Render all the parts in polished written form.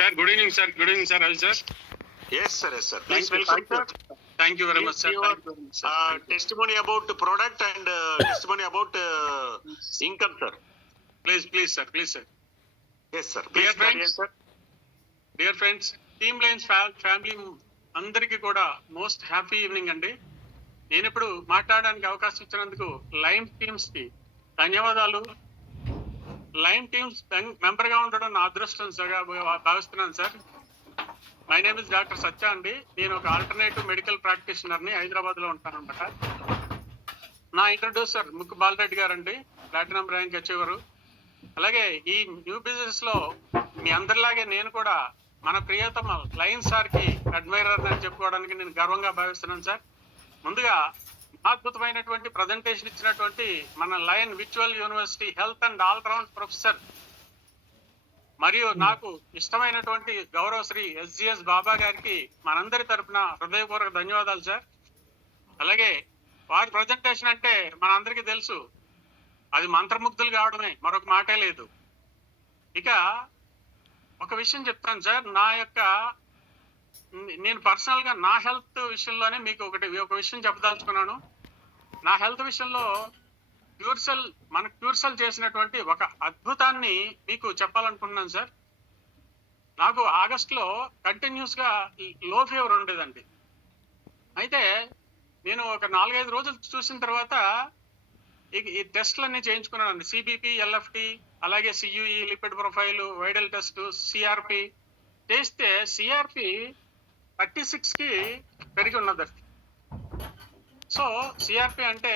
Sir, good evening, sir. Good evening, sir. Ravi, sir. Yes, sir. Yes, sir. Please Thank welcome, you, sir. Thank you very much, sir. Your Thank you very much, sir. Thank you. testimony about the product and testimony about income, sir. Please, sir. Please, sir. Yes, sir. Dear Please, carry on, friends, sir. Dear friends, team lines family అందరికీ కూడా most happy evening అండి. నేను ఇప్పుడు మాట్లాడడానికి అవకాశం ఇచ్చినందుకు line teams కి ధన్యవాదాలు. లైన్ టీమ్స్ మెంబర్ గా ఉండడం నా అదృష్టం భావిస్తున్నాను sir. My name is doctor Satya అండి. నేను ఒక ఆల్టర్నేటివ్ మెడికల్ ప్రాక్టీషనర్ ని హైదరాబాద్ లో ఉంటాను అనమాట. నా ఇంట్రడ్యూసర్ ముక్కు బాలరెడ్డి గారు అండి, ప్లాటినం ర్యాంక్ అచీవరు. అలాగే ఈ న్యూ బిజినెస్ లో మీ అందరిలాగే నేను కూడా మన ప్రియతమ లయన్ సార్ కి అడ్మైరర్ అని చెప్పుకోవడానికి నేను గర్వంగా భావిస్తున్నాను సార్. ముందుగా అద్భుతమైనటువంటి ప్రజెంటేషన్ ఇచ్చినటువంటి మన lion virtual university health and all round professor మరియు నాకు ఇష్టమైనటువంటి గౌరవ శ్రీ ఎస్జిఎస్ బాబా గారికి మనందరి తరపున హృదయపూర్వక ధన్యవాదాలు సార్. అలాగే వారి ప్రజెంటేషన్ అంటే మనందరికీ తెలుసు, అది మంత్రముగ్ధులు కావడమే, మరొక మాటే లేదు. ఇక ఒక విషయం చెప్తాను సార్. నేను పర్సనల్ గా నా హెల్త్ విషయంలోనే మీకు ఒక విషయం చెప్పదలుచుకున్నాను. నా హెల్త్ విషయంలో క్యూర్సెల్ చేసినటువంటి ఒక అద్భుతాన్ని మీకు చెప్పాలనుకుంటున్నాను సార్. నాకు ఆగస్ట్ లో కంటిన్యూస్ గా లో ఫీవర్ ఉండేదండి. అయితే నేను ఒక 4-5 రోజులు చూసిన తర్వాత ఈ టెస్ట్లన్నీ చేయించుకున్నానండి. సిబిపి, ఎల్ఎఫ్టి, అలాగే CUE, lipid profile, Widal test, CRP చేస్తే సిఆర్పి 36 కి పెరిగి ఉన్నదండి. సో సిఆర్పి అంటే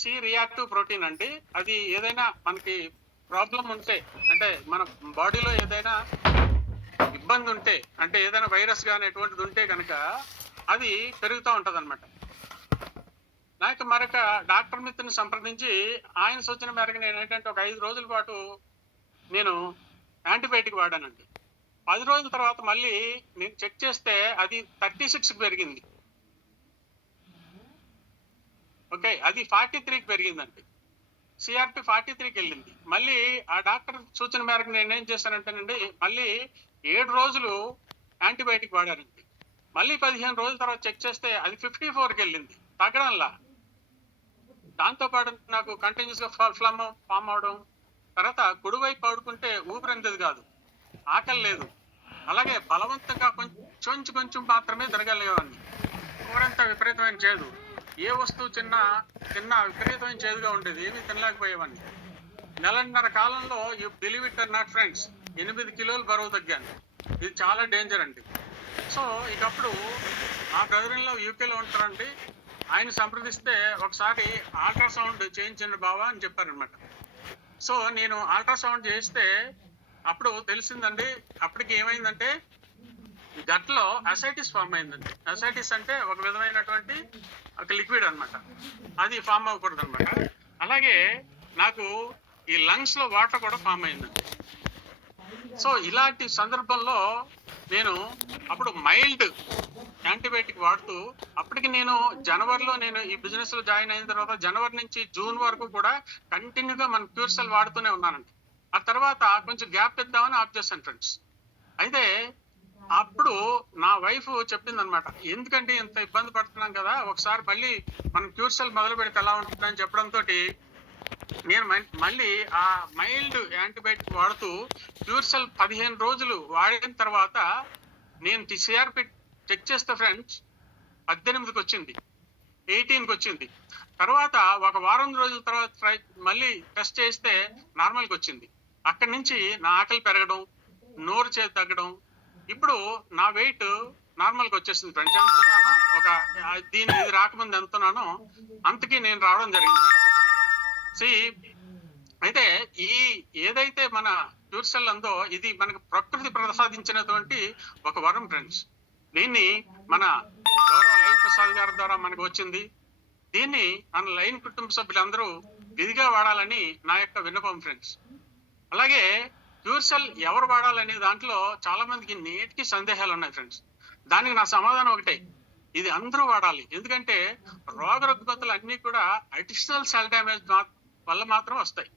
సి రియాక్టివ్ ప్రోటీన్ అండి. అది ఏదైనా మనకి ప్రాబ్లం ఉంటే, అంటే మన బాడీలో ఏదైనా ఇబ్బంది ఉంటే, అంటే ఏదైనా వైరస్ కానీ ఎటువంటిది ఉంటే కనుక అది పెరుగుతూ ఉంటది అనమాట. నాకు మరొక డాక్టర్ మిత్రుని సంప్రదించి ఆయన సూచన మేరకు నేను ఏంటంటే ఒక 5 రోజుల పాటు నేను యాంటీబయాటిక్ వాడానండి. 10 రోజుల తర్వాత మళ్ళీ నేను చెక్ చేస్తే అది 36కి పెరిగింది. ఓకే, అది 43కి పెరిగిందండి. సిఆర్పి 43కి వెళ్ళింది. మళ్ళీ ఆ డాక్టర్ సూచన మేరకు నేను ఏం చేశానంటేనండి, మళ్ళీ 7 రోజులు యాంటీబయాటిక్ వాడానండి. మళ్ళీ 15 రోజుల తర్వాత చెక్ చేస్తే అది 54కి వెళ్ళింది, తగ్గడంలా. దాంతోపాటు నాకు కంటిన్యూస్ గా ఫ్లమ్ ఫామ్ అవడం, తర్వాత కుడివైపు పడుకుంటే ఊపిరంతది కాదు, ఆకలి లేదు, అలాగే బలవంతంగా కొంచెం మాత్రమే తిరగలేవాడిని. ఊరంతా విపరీతమైన చేదు, ఏ వస్తువు చిన్న విపరీతమైన చేదుగా ఉండేది, ఏమీ తినలేకపోయేవాడిని. 1.5 కాలంలో you believe it or not friends, 8 కిలోలు బరువు తగ్గాను. ఇది చాలా డేంజర్ అండి. సో ఇకప్పుడు మా బ్రదర్లో యూకేలో ఉంటారండి, ఆయన సంప్రదిస్తే ఒకసారి అల్ట్రాసౌండ్ చేయించండి బావా అని చెప్పారనమాట. సో నేను అల్ట్రాసౌండ్ చేస్తే అప్పుడు తెలిసిందండి, అప్పటికి ఏమైందంటే గట్లో అసైటిస్ ఫామ్ అయిందండి. అసైటిస్ అంటే ఒక విధమైనటువంటి ఒక లిక్విడ్ అనమాట, అది ఫామ్ అవ్వకూడదు అనమాట. అలాగే నాకు ఈ లంగ్స్ లో వాటర్ కూడా ఫామ్ అయిందండి. సో ఇలాంటి సందర్భంలో నేను అప్పుడు మైల్డ్ యాంటీబయాటిక్ వాడుతూ, అప్పటికి నేను జనవరిలో నేను ఈ బిజినెస్ లో జాయిన్ అయిన తర్వాత జనవరి నుంచి జూన్ వరకు కూడా కంటిన్యూగా మన క్యూర్సెల్ వాడుతూనే ఉన్నానండి. ఆ తర్వాత కొంచెం గ్యాప్ ఇద్దామని ఆఫ్ చేశాను ఫ్రెండ్స్. అయితే అప్పుడు నా వైఫ్ చెప్పింది అనమాట, ఎందుకంటే ఇంత ఇబ్బంది పడుతున్నాం కదా, ఒకసారి మళ్ళీ మనం క్యూర్సెల్ మొదలు పెడితే ఎలా ఉంటుందని చెప్పడంతో నేను మళ్ళీ ఆ మైల్డ్ యాంటీబయాటిక్ వాడుతూ క్యూర్సెల్ 15 రోజులు వాడిన తర్వాత నేను సిఆర్పి చెక్ చేస్తే ఫ్రెండ్స్ 18కి వచ్చింది, 18కి వచ్చింది. తర్వాత ఒక వారం రోజుల తర్వాత మళ్ళీ టెస్ట్ చేస్తే నార్మల్కి వచ్చింది. అక్కడి నుంచి నా ఆకలి పెరగడం, నోరు చేతి తగ్గడం, ఇప్పుడు నా వెయిట్ నార్మల్కి వచ్చేసింది ఫ్రెండ్స్. ఎంతున్నానో ఇది రాకముందు ఎంతున్నానో అంతకీ నేను రావడం జరిగింది. అయితే ఏదైతే మన క్యూర్సెల్ ఉందో ఇది మనకు ప్రకృతి ప్రసాదించినటువంటి ఒక వరం ఫ్రెండ్స్. దీన్ని మన గౌరవ లయన్ ప్రసాద్ గారి ద్వారా మనకు వచ్చింది. దీన్ని మన లయన్ కుటుంబ సభ్యులందరూ విధిగా వాడాలని నా యొక్క విన్నపం ఫ్రెండ్స్. అలాగే క్యూర్సెల్ ఎవరు వాడాలనే దాంట్లో చాలా మందికి నేటికి సందేహాలు ఉన్నాయి ఫ్రెండ్స్. దానికి నా సమాధానం ఒకటే, ఇది అందరూ వాడాలి. ఎందుకంటే రోగ రుగ్మతలు అన్ని కూడా అడిషనల్ సెల్ డ్యామేజ్ వల్ల మాత్రం వస్తాయి.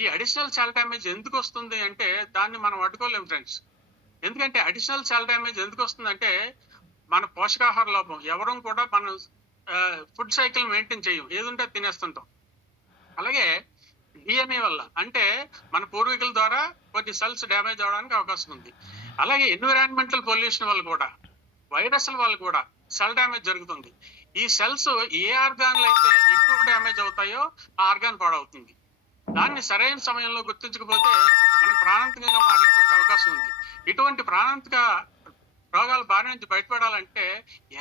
ఈ అడిషనల్ సెల్ డ్యామేజ్ ఎందుకు వస్తుంది అంటే దాన్ని మనం అడ్డుకోలేము ఫ్రెండ్స్. ఎందుకంటే అడిషనల్ సెల్ డ్యామేజ్ ఎందుకు వస్తుందంటే మన పోషకాహార లోపం. ఎవరూ కూడా మనం ఫుడ్ సైకిల్ మెయింటైన్ చేయం, ఏదుంటే తినేస్తుంటాం. అలాగే డిఎన్ఏ వల్ల, అంటే మన పూర్వీకుల ద్వారా కొన్ని సెల్స్ డ్యామేజ్ అవడానికి అవకాశం ఉంది. అలాగే ఎన్విరాన్మెంటల్ పొల్యూషన్ వల్ల కూడా, వైరస్ల వల్ల కూడా సెల్ డ్యామేజ్ జరుగుతుంది. ఈ సెల్స్ ఏ ఆర్గాన్లు అయితే ఎక్కువ డ్యామేజ్ అవుతాయో ఆ ఆర్గాన్ పాడవుతుంది. దాన్ని సరైన సమయంలో గుర్తించకపోతే మనకు ప్రాణాంతకంగా మారేటువంటి అవకాశం ఉంది. ఇటువంటి ప్రాణాంతక రోగాల బారి నుంచి బయటపడాలంటే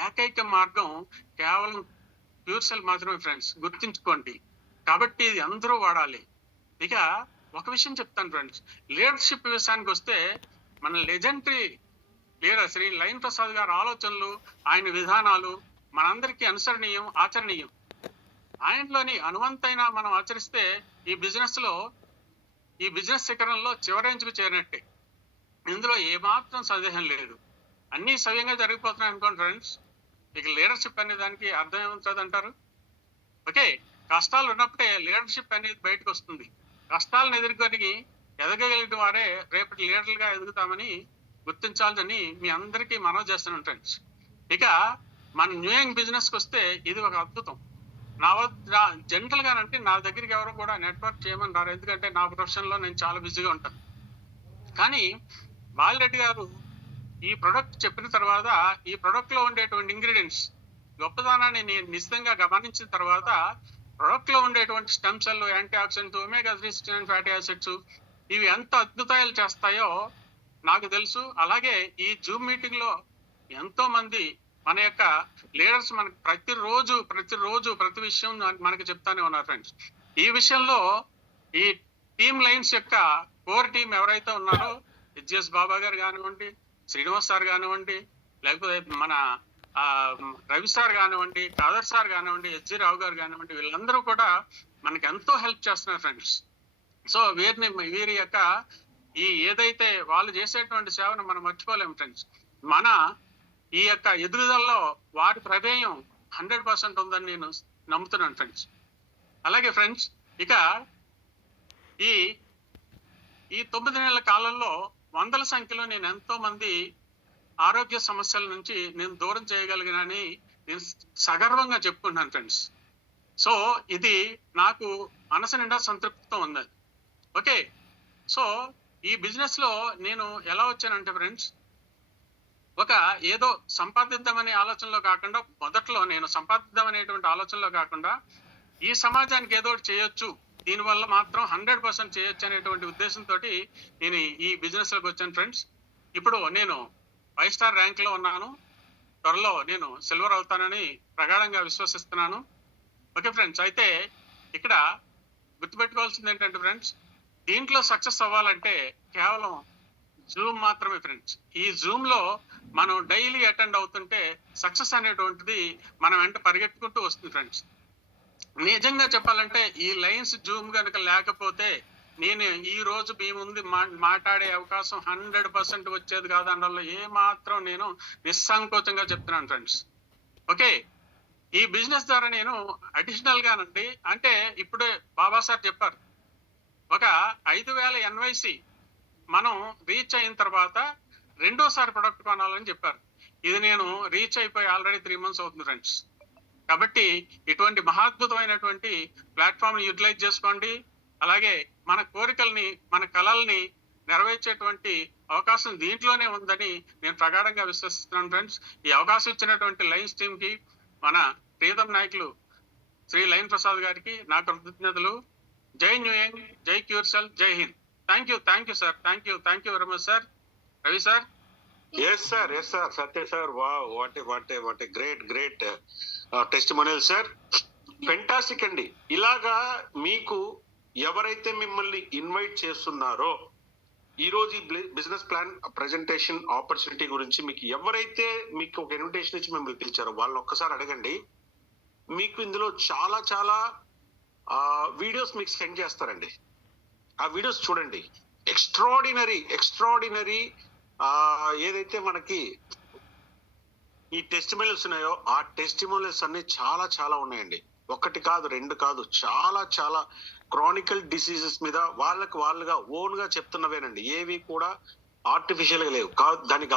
ఏకైక మార్గం కేవలం ప్యూర్ సెల్ మాత్రమే ఫ్రెండ్స్, గుర్తించుకోండి. కాబట్టి ఇది అందరూ వాడాలి. ఇక ఒక విషయం చెప్తాను ఫ్రెండ్స్, లీడర్షిప్ విషయానికి వస్తే మన లెజెండరీ లీడర్ శ్రీ లైన్ ప్రసాద్ గారి ఆలోచనలు, ఆయన విధానాలు మనందరికీ అనుసరణీయం, ఆచరణీయం. ఆయనలోని అనువంతైన మనం ఆచరిస్తే ఈ బిజినెస్ శిఖరంలో చివరించుకు చేరినట్టే. ఇందులో ఏమాత్రం సందేహం లేదు. అన్ని సవ్యంగా జరిగిపోతున్నాయి అనుకోండి ఫ్రెండ్స్, ఇక లీడర్షిప్ అనే దానికి అర్థం ఏముంటుంది అంటారు? ఓకే, కష్టాలు ఉన్నప్పుడే లీడర్షిప్ అనేది బయటకు వస్తుంది. కష్టాలను ఎదుర్కొని ఎదగలిగిన వారే రేపటి లీడర్లుగా ఎదుగుతామని గుర్తించాలని మీ అందరికీ మనవి చేస్తున్నాను ఫ్రెండ్స్. ఇక మన న్యూయింగ్ బిజినెస్ కి వస్తే ఇది ఒక అద్భుతం. నా జనరల్ గానంటే నా దగ్గరికి ఎవరు కూడా నెట్వర్క్ చేయమని రారు, ఎందుకంటే నా ప్రొఫెషన్ లో నేను చాలా బిజీగా ఉంటాను. కానీ బాలిరెడ్డి గారు ఈ ప్రొడక్ట్ చెప్పిన తర్వాత, ఈ ప్రొడక్ట్ లో ఉండేటువంటి ఇంగ్రీడియంట్స్ గొప్పదనాన్ని నేను నిశ్చితంగా గమనించిన తర్వాత, ప్రొడక్ట్ లో ఉండేటువంటి stem cell, antioxidants, omega 3 fatty acids ఇవి ఎంత అద్భుతాలు చేస్తాయో నాకు తెలుసు. అలాగే ఈ జూమ్ మీటింగ్ లో ఎంతో మంది మన యొక్క లీడర్స్ మనకు ప్రతి విషయం మనకు చెప్తానే ఉన్నారు ఫ్రెండ్స్. ఈ విషయంలో ఈ టీమ్ లైన్స్ యొక్క కోర్ టీం ఎవరైతే ఉన్నారో, హెచ్ఎస్ బాబా గారు కానివ్వండి, శ్రీనివాస్ సార్ కానివ్వండి, లేకపోతే మన రవి సార్ కానివ్వండి, కాదర్ సార్ కానివ్వండి, హెచ్జి రావు గారు కానివ్వండి, వీళ్ళందరూ కూడా మనకి ఎంతో హెల్ప్ చేస్తున్నారు ఫ్రెండ్స్. సో వీరి యొక్క ఈ ఏదైతే వాళ్ళు చేసేటువంటి సేవను మనం మర్చిపోలేము ఫ్రెండ్స్. మన ఈ యొక్క ఎదుగుదలలో వారి ప్రమేయం 100% ఉందని నేను నమ్ముతున్నాను ఫ్రెండ్స్. అలాగే ఫ్రెండ్స్, ఇక ఈ 9 నెలల కాలంలో వందల సంఖ్యలో నేను ఎంతో మంది ఆరోగ్య సమస్యల నుంచి నేను దూరం చేయగలిగినని నేను సగర్వంగా చెప్పుకుంటున్నాను ఫ్రెండ్స్. సో ఇది నాకు మనసు నిండా సంతృప్తితో ఉంది. ఓకే, సో ఈ బిజినెస్ లో నేను ఎలా వచ్చానంటే ఫ్రెండ్స్, ఒక ఏదో సంపాదిద్దామనే ఆలోచనలో కాకుండా, మొదట్లో నేను సంపాదిద్దామనేటువంటి ఆలోచనలో కాకుండా ఈ సమాజానికి ఏదో చేయొచ్చు, దీనివల్ల మాత్రం 100% చేయొచ్చు అనేటువంటి ఉద్దేశంతో నేను ఈ బిజినెస్ లోకి వచ్చాను ఫ్రెండ్స్. ఇప్పుడు నేను 5 స్టార్ ర్యాంక్ లో ఉన్నాను. త్వరలో నేను సిల్వర్ అవుతానని ప్రగాఢంగా విశ్వసిస్తున్నాను. ఓకే ఫ్రెండ్స్, అయితే ఇక్కడ గుర్తుపెట్టుకోవాల్సింది ఏంటంటే ఫ్రెండ్స్, దీంట్లో సక్సెస్ అవ్వాలంటే కేవలం జూమ్ మాత్రమే ఫ్రెండ్స్. ఈ జూమ్ లో మనం డైలీ అటెండ్ అవుతుంటే సక్సెస్ అనేటువంటిది మనం వెంట పరిగెట్టుకుంటూ వస్తుంది ఫ్రెండ్స్. నిజంగా చెప్పాలంటే ఈ లైన్స్ జూమ్ కనుక లేకపోతే నేను ఈ రోజు మీ ముందు మాట్లాడే అవకాశం 100% వచ్చేది కాదనడంలో ఏ మాత్రం నేను నిస్సంకోచంగా చెప్తున్నాను ఫ్రెండ్స్. ఓకే, ఈ బిజినెస్ ద్వారా నేను అడిషనల్ గానండి, అంటే ఇప్పుడే బాబా సార్ చెప్పారు, ఒక 5,000 NYC మనం రీచ్ అయిన తర్వాత రెండోసారి ప్రొడక్ట్ కొనాలని చెప్పారు. ఇది నేను రీచ్ అయిపోయి ఆల్రెడీ 3 months అవుతుంది ఫ్రెండ్స్. కాబట్టి ఇటువంటి మహాద్భుతమైనటువంటి ప్లాట్ఫామ్ ని యూటిలైజ్ చేసుకోండి. అలాగే మన కోరికల్ని, మన కళల్ని నెరవేర్చేటువంటి అవకాశం దీంట్లోనే ఉందని నేను ప్రగాఢంగా విశ్వసిస్తున్నాను ఫ్రెండ్స్. ఈ అవకాశం ఇచ్చినటువంటి లైన్స్ టీమ్ కి, మన ప్రియతమ నాయకులు శ్రీ లైన్ ప్రసాద్ గారికి నా కృతజ్ఞతలు. జై న్యూయింగ్, జై క్యూర్ సెల్, జై Hind. Thank you sir, thank you very much sir. Ravi sir. Yes sir, Satya sir, wow, what a great testimonial sir. Fantastic అండి. ఇలాగా మీకు ఎవరైతే మిమ్మల్ని ఇన్వైట్ చేస్తున్నారో, ఈ రోజు ఈ బిజినెస్ ప్లాన్ ప్రెజెంటేషన్ ఆపర్చునిటీ గురించి మీకు ఎవరైతే మీకు ఒక ఇన్విటేషన్ ఇచ్చి మిమ్మల్ని పిలిచారో వాళ్ళని ఒక్కసారి అడగండి. మీకు ఇందులో చాలా వీడియోస్ మీకు సెండ్ చేస్తారండి. ఆ వీడియోస్ చూడండి. ఎక్స్ట్రాడినరీ ఏదైతే మనకి ఈ టెస్టిమోనియల్స్ ఉన్నాయో ఆ టెస్టిమోనియల్స్ అన్ని చాలా ఉన్నాయండి. ఒకటి కాదు, రెండు కాదు, చాలా క్రానికల్ డిసీజెస్ మీద వాళ్ళుగా ఓన్ గా చెప్తున్నవేనండి. ఏవి కూడా ఆర్టిఫిషియల్ గా లేవు దానికి